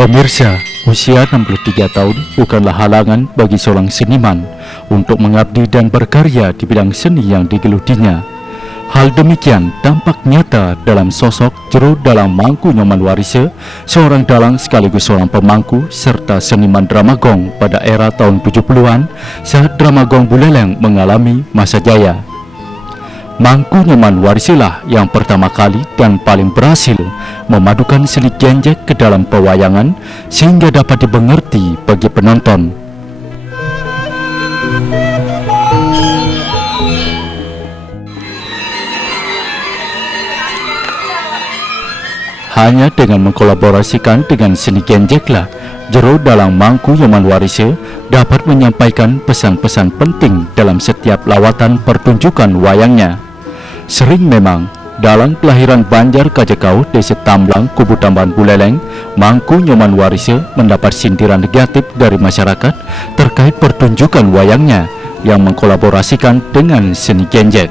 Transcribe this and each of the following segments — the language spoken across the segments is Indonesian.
Pemirsa, usia 63 tahun bukanlah halangan bagi seorang seniman untuk mengabdi dan berkarya di bidang seni yang digelutinya. Hal demikian tampak nyata dalam sosok Jero Dalang Mangku Nyoman Warise, seorang dalang sekaligus seorang pemangku serta seniman drama gong pada era tahun 70-an saat drama gong Buleleng mengalami masa jaya. Mangku Nyoman Warise lah yang pertama kali dan paling berhasil memadukan seni genjek ke dalam pewayangan sehingga dapat dimengerti bagi penonton. Hanya dengan mengkolaborasikan dengan seni genjeklah Jero Dalang Mangku Nyoman Warise dapat menyampaikan pesan-pesan penting dalam setiap lawatan pertunjukan wayangnya. Sering memang dalang kelahiran Banjar Kajakau, Desa Tamblang, Kubu Tamban Buleleng, Mangku Nyoman Warise mendapat sindiran negatif dari masyarakat terkait pertunjukan wayangnya yang mengkolaborasikan dengan seni genjek.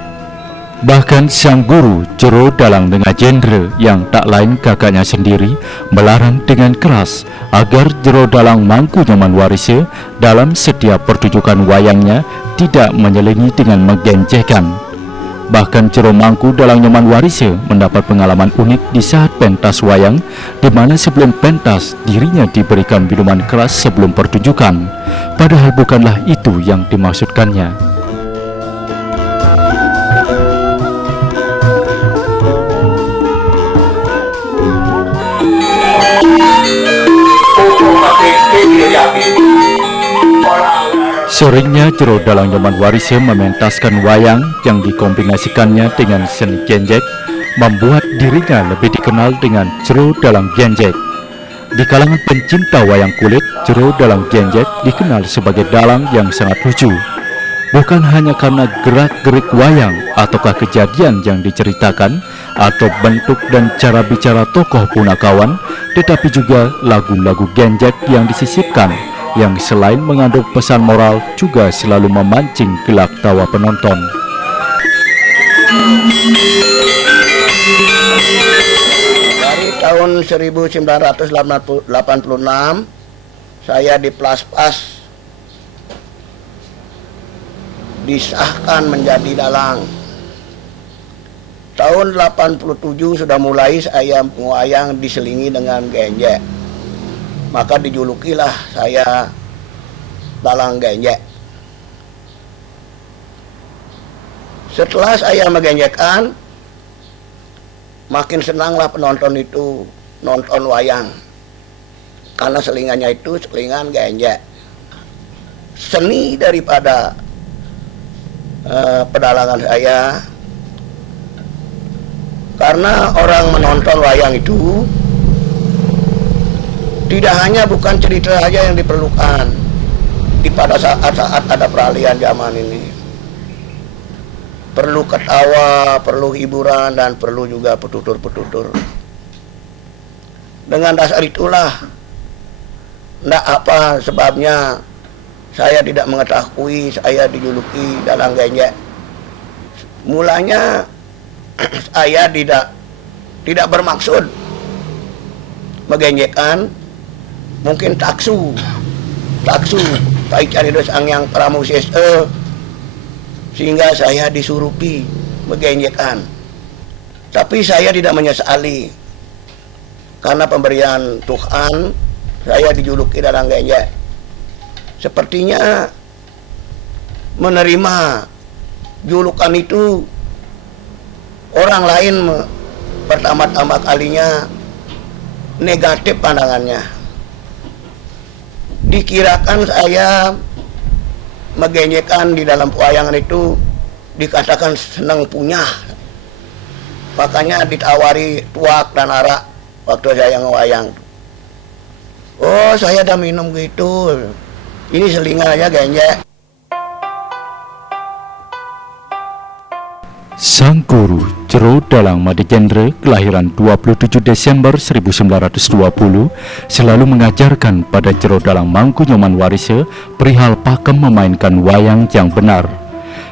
Bahkan sang guru Jero Dalang dengan genre yang tak lain kakaknya sendiri melarang dengan keras agar Jero Dalang Mangku Nyoman Warise dalam setiap pertunjukan wayangnya tidak menyelingi dengan menggenjekkan. Bahkan Jero Mangku Dalang Nyoman Warise mendapat pengalaman unik di saat pentas wayang, di mana sebelum pentas dirinya diberikan minuman keras sebelum pertunjukan, padahal bukanlah itu yang dimaksudkannya. Seringnya Jero Dalang Nyoman Warise mementaskan wayang yang dikombinasikannya dengan seni genjek, membuat dirinya lebih dikenal dengan Jero Dalang Genjek. Di kalangan pencinta wayang kulit, Jero Dalang Genjek dikenal sebagai dalang yang sangat lucu. Bukan hanya karena gerak-gerik wayang ataukah kejadian yang diceritakan, atau bentuk dan cara bicara tokoh punakawan, tetapi juga lagu-lagu genjek yang disisipkan, yang selain mengandung pesan moral juga selalu memancing gelak tawa penonton. Dari tahun 1986 saya di Plaspas disahkan menjadi dalang. Tahun 87 sudah mulai saya wayang diselingi dengan genjek. Maka dijulukilah saya dalang genjek. Setelah saya menggenjekkan, makin senanglah penonton itu nonton wayang, karena selingannya itu selingan genjek. Seni daripada pedalangan saya, karena orang menonton wayang itu tidak hanya bukan cerita saja yang diperlukan di pada saat-saat ada peralihan zaman ini. Perlu ketawa, perlu hiburan, dan perlu juga petutur-petutur. Dengan dasar itulah, tidak apa sebabnya saya tidak mengetahui saya dijuluki dalang genjek. Mulanya saya tidak bermaksud menggenjekkan. Mungkin taksu tai cari dos yang pramusis sehingga saya disurupi menggenjekkan. Tapi saya tidak menyesali, karena pemberian Tuhan saya dijuluki dalang genjek. Sepertinya menerima julukan itu orang lain pertama-tama kalinya negatif pandangannya. dikirakan saya megenyekan di dalam pewayangan itu dikatakan senang punya. Makanya ditawari tuak dan arak waktu saya ngewayang. Oh, saya udah minum gitu. Ini selingannya genjek. Sang guru Jero Dalang Madijendre kelahiran 27 Desember 1920 selalu mengajarkan pada Jero Dalang Mangku Nyoman Warise perihal pakem memainkan wayang yang benar.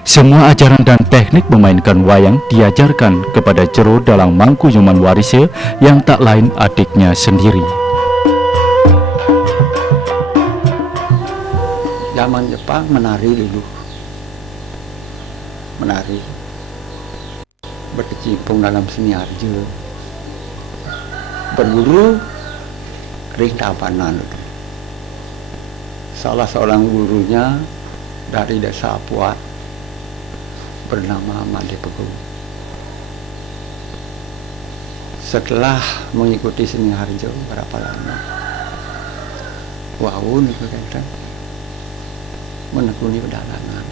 Semua ajaran dan teknik memainkan wayang diajarkan kepada Jero Dalang Mangku Nyoman Warise yang tak lain adiknya sendiri. Zaman Jepang menari dulu, menari, berkecimpung dalam seni arja, berguru ring tabanan. Salah seorang gurunya dari desa Puat bernama Made Pegung. Setelah mengikuti seni harjo berapa lama, wawun itu kan menekuni pedalangan.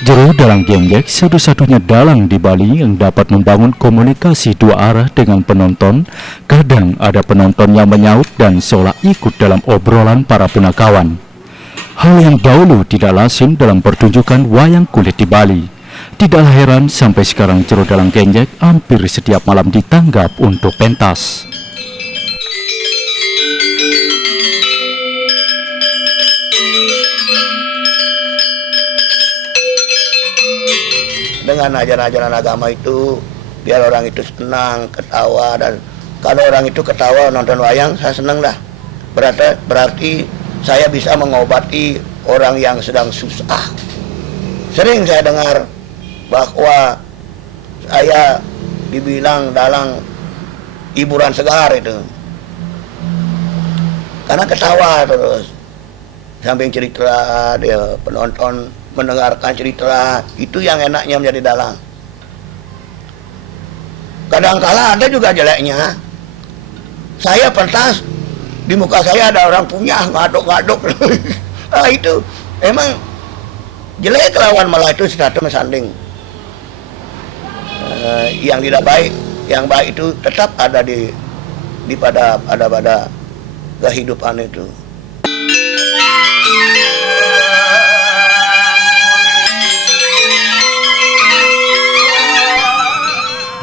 Jero Dalang Genjek satu-satunya dalang di Bali yang dapat membangun komunikasi dua arah dengan penonton. Kadang ada penonton yang menyaut dan seolah ikut dalam obrolan para punakawan. Hal yang dahulu tidak lazim dalam pertunjukan wayang kulit di Bali. Tidaklah heran sampai sekarang Jero Dalang Genjek hampir setiap malam ditanggap untuk pentas. Dengan ajaran-ajaran agama itu biar orang itu senang, ketawa, dan kalau orang itu ketawa nonton wayang saya senang dah. Berarti saya bisa mengobati orang yang sedang susah. Sering saya dengar bahwa saya dibilang dalang hiburan segar itu karena ketawa terus sambil cerita, dia penonton mendengarkan cerita, itu yang enaknya menjadi dalang. Kadangkala ada juga jeleknya. Saya pentas di muka saya ada orang punya ngaduk-ngaduk. Nah itu emang jelek lawan, malah itu satu mesanding. Yang tidak baik, yang baik itu tetap ada di pada kehidupan itu.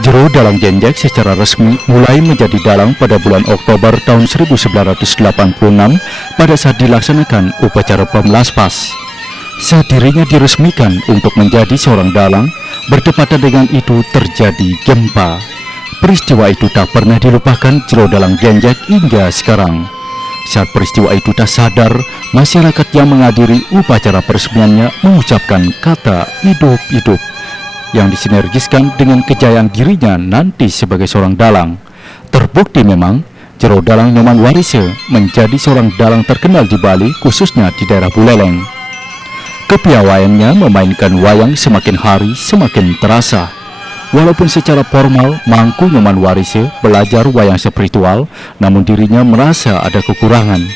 Jero Dalang Genjek secara resmi mulai menjadi dalang pada bulan Oktober tahun 1986 pada saat dilaksanakan upacara Pemlaspas. Saat dirinya diresmikan untuk menjadi seorang dalang, bertepatan dengan itu terjadi gempa. Peristiwa itu tak pernah dilupakan Jero Dalang Genjek hingga sekarang. Saat peristiwa itu tak sadar, masyarakat yang menghadiri upacara peresmiannya mengucapkan kata hidup-hidup yang disinergiskan dengan kejayaan dirinya nanti sebagai seorang dalang. Terbukti memang Jero Dalang Nyoman Warise menjadi seorang dalang terkenal di Bali, khususnya di daerah Buleleng. Kepiawaiannya memainkan wayang semakin hari semakin terasa. Walaupun secara formal Mangku Nyoman Warise belajar wayang spiritual, namun dirinya merasa ada kekurangan.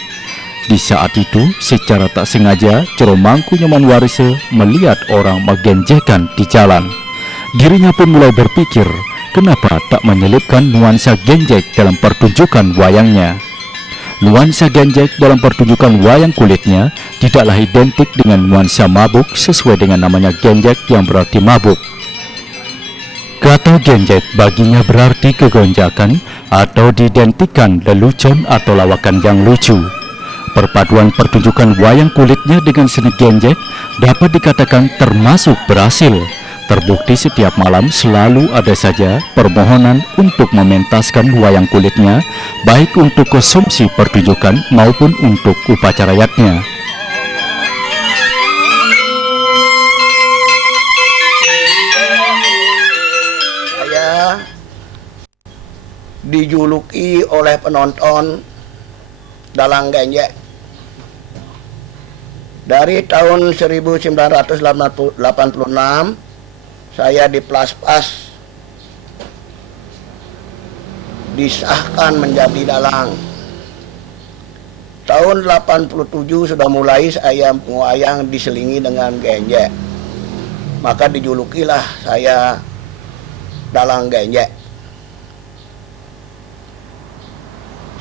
Di saat itu, secara tak sengaja Jero Mangku Nyoman Warise melihat orang menggenjekkan di jalan. Dirinya pun mulai berpikir, kenapa tak menyelipkan nuansa genjek dalam pertunjukan wayangnya. Nuansa genjek dalam pertunjukan wayang kulitnya tidaklah identik dengan nuansa mabuk sesuai dengan namanya genjek yang berarti mabuk. Kata genjek baginya berarti kegonjakan atau diidentikan lelucon atau lawakan yang lucu. Perpaduan pertunjukan wayang kulitnya dengan seni genjek dapat dikatakan termasuk berhasil. Terbukti setiap malam selalu ada saja permohonan untuk mementaskan wayang kulitnya, baik untuk konsumsi pertunjukan maupun untuk upacara adatnya. Saya dijuluki oleh penonton dalang genjek. Dari tahun 1986 saya di Plaspas disahkan menjadi dalang. Tahun 87 sudah mulai saya wayang diselingi dengan genjek. Maka dijulukilah saya dalang genjek.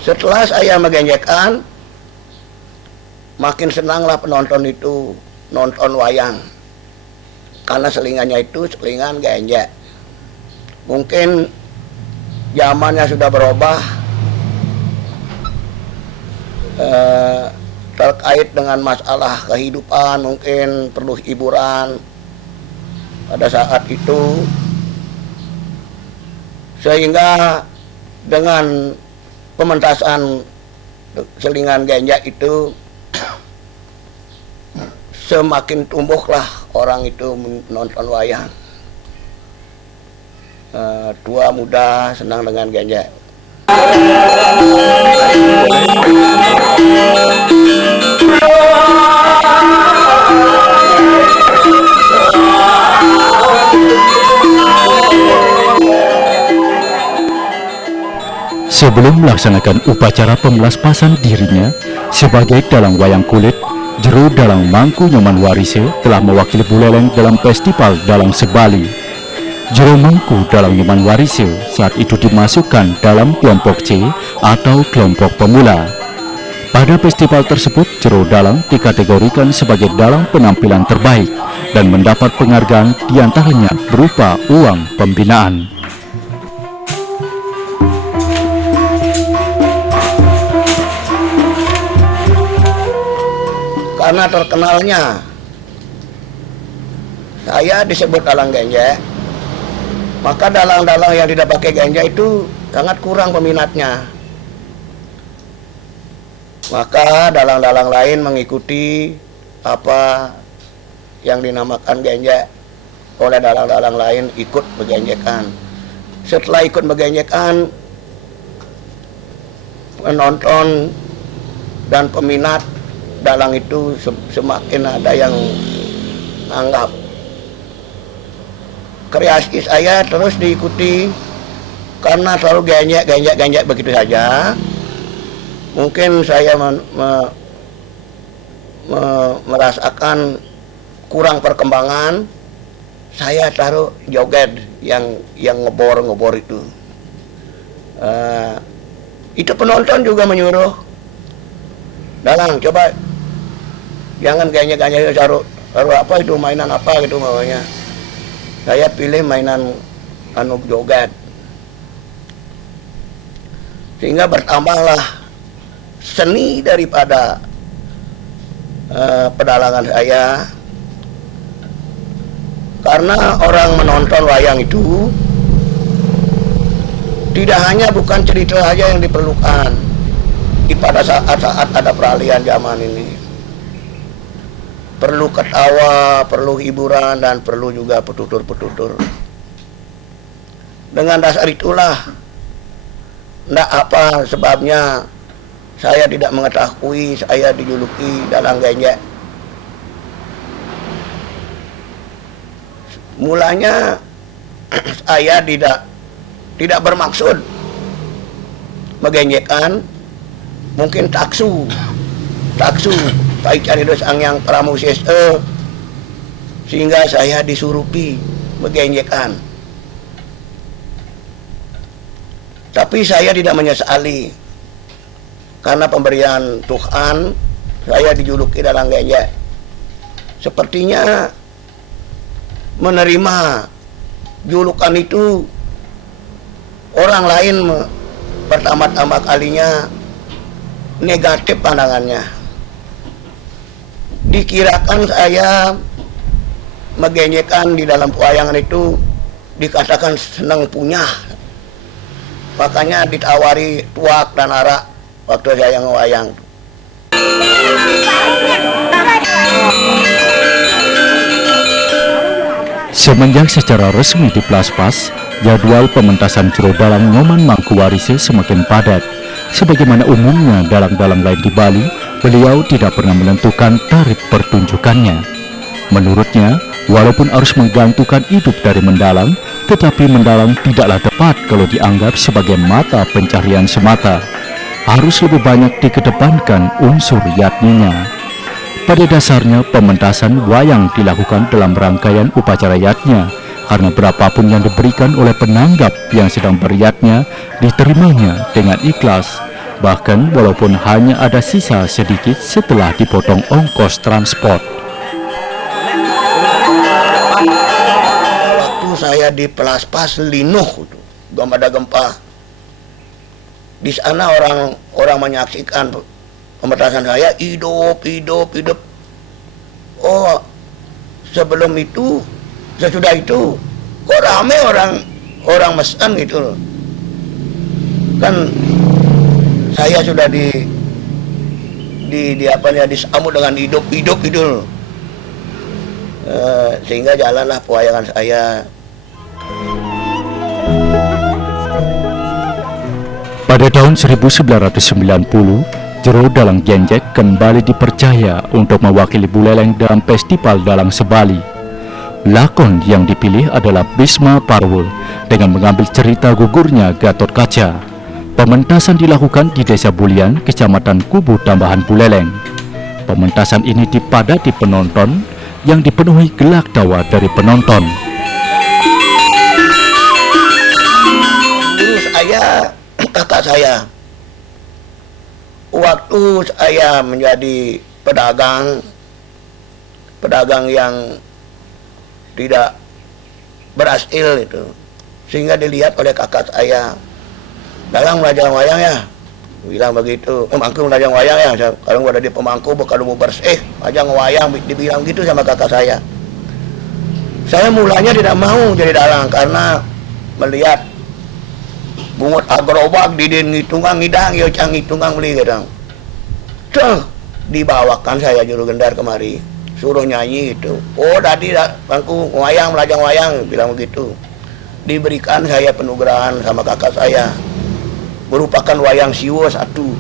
Setelah saya menggenjekkan, makin senanglah penonton itu nonton wayang. Karena selingannya itu selingan genjek. Mungkin zamannya sudah berubah, terkait dengan masalah kehidupan, mungkin perlu hiburan pada saat itu, sehingga dengan pementasan selingan genjek itu semakin tumbuhlah orang itu menonton wayang. Tua muda senang dengan genjek. Sebelum melaksanakan upacara pemelaspasan dirinya sebagai dalang wayang kulit, Jero Dalang Mangku Nyoman Warise telah mewakili Buleleng dalam festival dalang Sebali. Jero Mangku Dalang Nyoman Warise saat itu dimasukkan dalam kelompok C atau kelompok pemula. Pada festival tersebut, Jero Dalang dikategorikan sebagai dalang penampilan terbaik dan mendapat penghargaan diantaranya berupa uang pembinaan. Karena terkenalnya saya disebut dalang genjek, maka dalang-dalang yang tidak pakai genjek itu sangat kurang peminatnya. Maka dalang-dalang lain mengikuti apa yang dinamakan genjek oleh dalang-dalang lain, ikut bergenjekan. Setelah ikut bergenjekan, penonton dan peminat dalang itu semakin ada yang anggap. Kreasi saya terus diikuti karena selalu genjek begitu saja. Mungkin saya merasakan kurang perkembangan. Saya taruh joget yang ngebor itu. Itu penonton juga menyuruh, dalang coba jangan genjek taruh apa itu, mainan apa gitu maunya. Saya pilih mainan joget, sehingga bertambahlah seni daripada pedalangan saya. Karena orang menonton wayang itu tidak hanya bukan cerita saja yang diperlukan pada saat ada peralihan zaman ini. Perlu ketawa, perlu hiburan, dan perlu juga petutur-petutur. Dengan dasar itulah, tidak apa sebabnya saya tidak mengetahui saya dijuluki dalang genjek. Mulanya saya tidak bermaksud menggenjekkan, mungkin taksu Pak Icaridos yang pramusis sehingga saya disurupi menggenjekkan. Tapi saya tidak menyesali, karena pemberian Tuhan saya dijuluki dalang genjek. Sepertinya menerima julukan itu orang lain pertama-tama kalinya negatif pandangannya. Dikirakan saya menggenjekkan di dalam pewayangan itu dikatakan senang punya. Makanya ditawari tuak dan arak waktu saya ngewayang. Semenjak secara resmi diplaspas, jadwal pementasan Jero Dalang Nyoman Mangku Warise semakin padat. Sebagaimana umumnya dalang-dalang lain di Bali, beliau tidak pernah menentukan tarif pertunjukannya. Menurutnya, walaupun harus menggantungkan hidup dari mendalang, Tetapi mendalang tidaklah tepat kalau dianggap sebagai mata pencaharian semata. Harus lebih banyak dikedepankan unsur yatninya. Pada dasarnya pementasan wayang dilakukan dalam rangkaian upacara yatnya, karena berapapun yang diberikan oleh penanggap yang sedang beryatnya diterimanya dengan ikhlas, bahkan walaupun hanya ada sisa sedikit setelah dipotong ongkos transport. Waktu saya di Pelaspas Linuh, belum ada gempa. Di sana orang menyaksikan pementasan saya, hidup. Oh, sebelum itu, sesudah itu, kok rame orang mesen gitu loh. Kan saya sudah disambut dengan hidup gitu loh. Sehingga jalanlah pewayangan saya. Pada tahun 1990, Jero Dalang Genjek kembali dipercaya untuk mewakili Buleleng dalam Festival Dalang Sebali. Lakon yang dipilih adalah Bisma Parwo dengan mengambil cerita gugurnya Gatot Kaca. Pementasan dilakukan di Desa Bulian, Kecamatan Kubu Tambahan Buleleng. Pementasan ini dipadati penonton yang dipenuhi gelak tawa dari penonton. Guru saya, kakak saya, waktu saya menjadi pedagang yang tidak berhasil itu, sehingga dilihat oleh kakak saya, "Dalang melajang wayang ya," bilang begitu. "Mangku melajang wayang ya, kalau ada di pemangku bakal mau bersih, ajang wayang," dibilang gitu sama kakak saya. Saya mulanya tidak mau jadi dalang karena melihat bungut agrobak didin ngitungang ngidang yo cang ngitungang beli gedang. Tuh dibawakan saya juru gendar kemari, suruh nyanyi itu. "Oh tadi bangku wayang melajang wayang," bilang begitu. Diberikan saya penugerahan sama kakak saya, merupakan wayang siwo satu.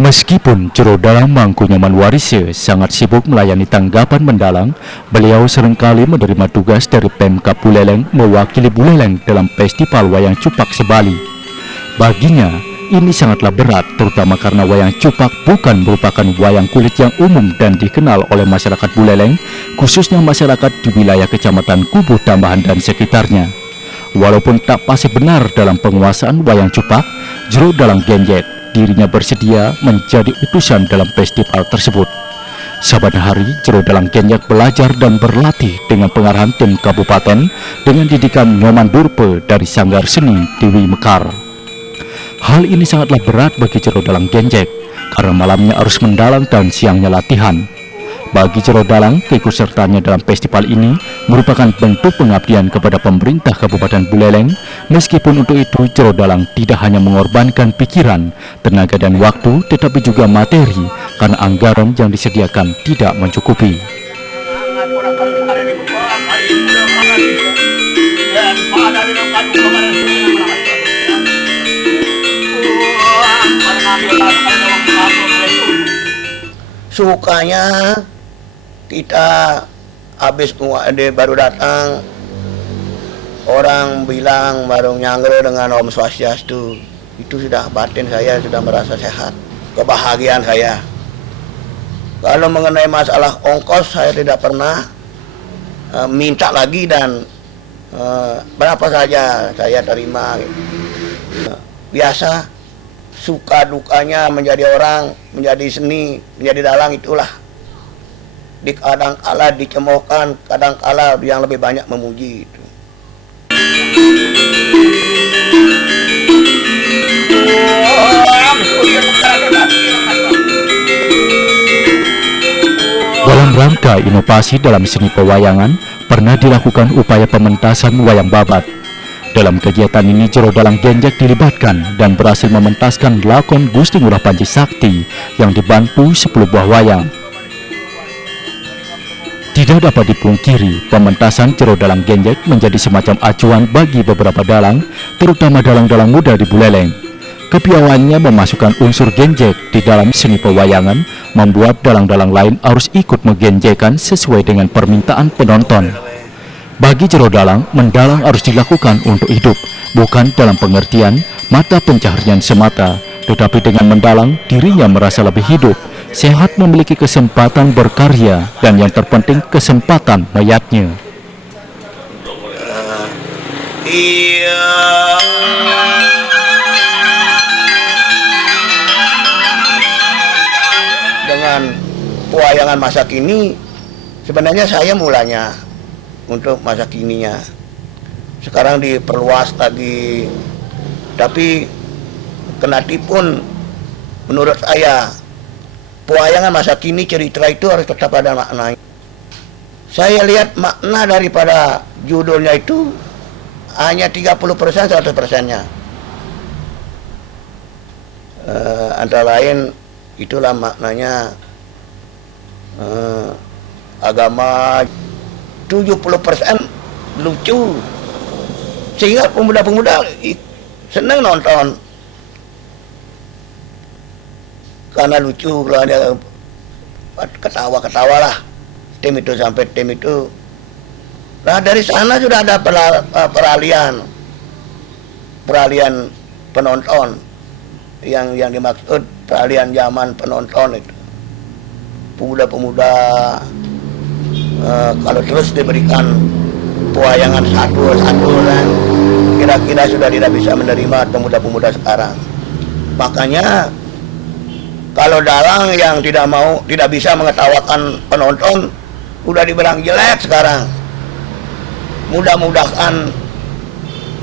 Meskipun Jero Dalang Mangku Nyaman Warise sangat sibuk melayani tanggapan mendalang, beliau seringkali menerima tugas dari Pemkab Buleleng mewakili Buleleng dalam Festival Wayang Cupak Sebali. Baginya, ini sangatlah berat, terutama karena wayang cupak bukan merupakan wayang kulit yang umum dan dikenal oleh masyarakat Buleleng, khususnya masyarakat di wilayah Kecamatan Kubu Tambahan dan sekitarnya. Walaupun tak pasti benar dalam penguasaan wayang cupak, Jero Dalang Genjek dirinya bersedia menjadi utusan dalam festival tersebut. Saban hari Jero Dalang Genjek belajar dan berlatih dengan pengarahan tim kabupaten dengan didikan Nyoman Durpe dari Sanggar Seni Dewi Mekar. Hal ini sangatlah berat bagi Jero Dalang Genjek karena malamnya harus mendalang dan siangnya latihan. Bagi Jero Dalang, keikutsertaannya dalam festival ini merupakan bentuk pengabdian kepada pemerintah Kabupaten Buleleng. Meskipun untuk itu Jero Dalang tidak hanya mengorbankan pikiran, tenaga dan waktu, tetapi juga materi karena anggaran yang disediakan tidak mencukupi. Sukanya kita habis baru datang, orang bilang baru nyangre dengan Om Swastiastu, itu sudah batin saya sudah merasa sehat, kebahagiaan saya. Kalau mengenai masalah ongkos saya tidak pernah minta lagi dan berapa saja saya terima. Biasa suka dukanya menjadi orang, menjadi seni, menjadi dalang itulah. Di kadang kala dicemoohkan, kadang kala yang lebih banyak memuji itu. Dalam rangka inovasi dalam seni pewayangan, pernah dilakukan upaya pementasan wayang babat. Dalam kegiatan ini Jero Dalang Genjek dilibatkan dan berhasil mementaskan lakon Gusti Ngurah Panji Sakti yang dibantu 10 buah wayang. Tidak dapat dipungkiri, pementasan Jero Dalang Genjek menjadi semacam acuan bagi beberapa dalang, terutama dalang-dalang muda di Buleleng. Kepiawaiannya memasukkan unsur genjek di dalam seni pewayangan membuat dalang-dalang lain harus ikut menggenjekan sesuai dengan permintaan penonton. Bagi jero dalang, mendalang harus dilakukan untuk hidup, bukan dalam pengertian mata pencaharian semata, tetapi dengan mendalang dirinya merasa lebih hidup, sehat, memiliki kesempatan berkarya, dan yang terpenting kesempatan mayatnya. Dengan pewayangan masa kini, sebenarnya saya mulanya untuk masa kininya. Sekarang diperluas lagi, tapi kenatipun menurut saya pewayangan masa kini cerita itu harus tetap ada makna. Saya lihat makna daripada judulnya itu hanya 30% 100%-nya. Antara lain itulah maknanya agama, 70% lucu, sehingga pemuda-pemuda senang nonton karena lucu. Kalau ada ketawa-ketawa lah tim itu sampai tim itu. Nah, dari sana sudah ada peralihan penonton yang dimaksud peralihan zaman penonton itu. Pemuda-pemuda kalau terus diberikan pewayangan satu-satu, dan kira-kira sudah tidak bisa menerima pemuda-pemuda sekarang. Makanya kalau dalang yang tidak bisa mengetawakan penonton udah dibilang jelek sekarang. Mudah-mudahan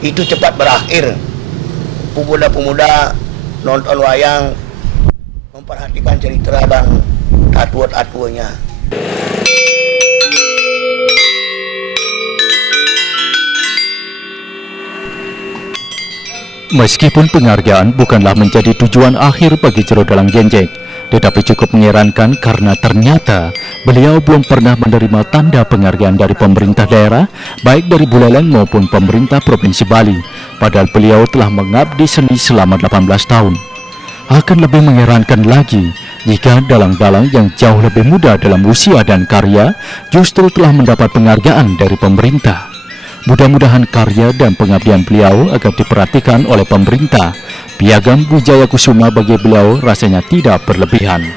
itu cepat berakhir. Pemuda-pemuda nonton wayang memperhatikan cerita dan atuat-atuanya. Meskipun penghargaan bukanlah menjadi tujuan akhir bagi jero dalang genjek, tetapi cukup menyerankan karena ternyata beliau belum pernah menerima tanda penghargaan dari pemerintah daerah, baik dari Buleleng maupun pemerintah Provinsi Bali, padahal beliau telah mengabdi seni selama 18 tahun. Akan lebih mengerankan lagi jika dalang-dalang yang jauh lebih muda dalam usia dan karya justru telah mendapat penghargaan dari pemerintah. Mudah-mudahan karya dan pengabdian beliau akan diperhatikan oleh pemerintah. Piagam Wijaya Kusuma bagi beliau rasanya tidak berlebihan.